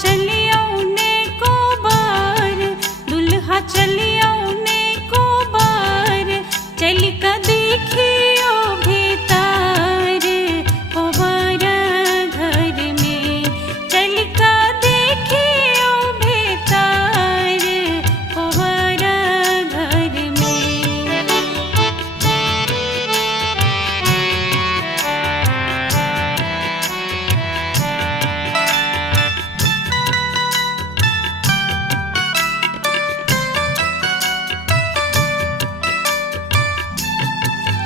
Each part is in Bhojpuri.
चलियो ने को बार, दुल्हा चलियो ने को बार, चल का देखियो भीतर कोबारा घर में, चल का देखियो भीतर कोबारा घर में।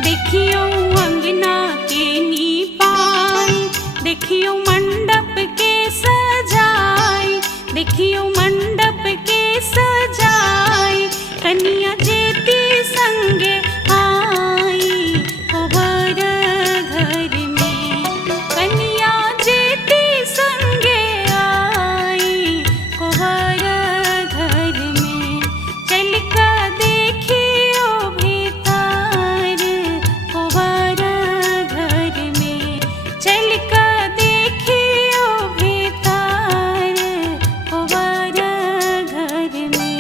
देखियो अंगना के नीपाई, देखियो मंडप के सजाई, देखियो मंडप के सजाई, कन्या जेती संगे आई कोबारा घर में, कन्या जेती संगे आई कोबारा घर में, चल का देखियो भीतर कोबारा घर में, चल का देखियो भीतर कोबारा घर में।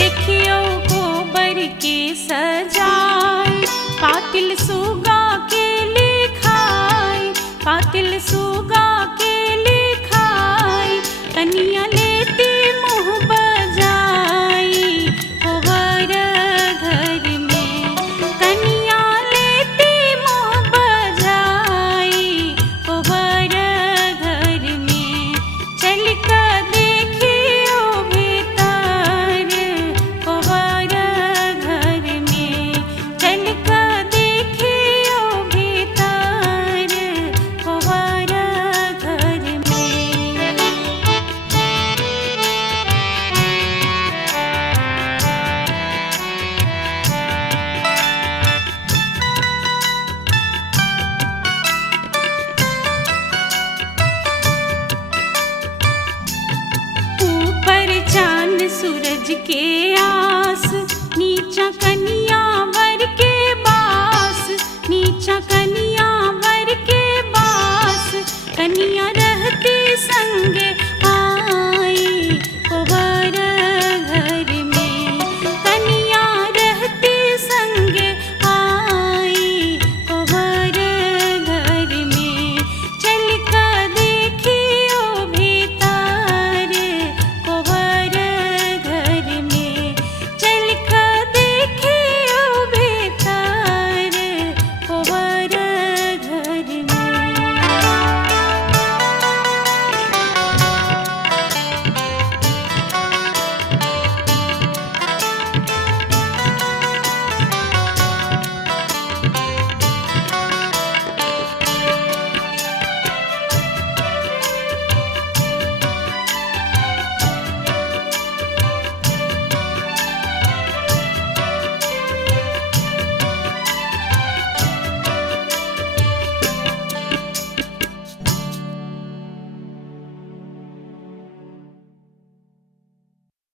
देखियो गोबर के सजाए, पातिल सुगा के लिखाई, पातिल सुगा के लिखाई, कन्या लेती मुँह बजाई कोबारा घर में, कन्या लेती मुँह बजाई कोबारा घर में, चल का देखियो भीतर कोबारा घर में, चल का देखियो भीतर कोबारा घर में। ऊपर चांद सूरज के आस, नीचा कन्या वर के बास, नीचा कन्या वर के बास, कन्या रहती संगे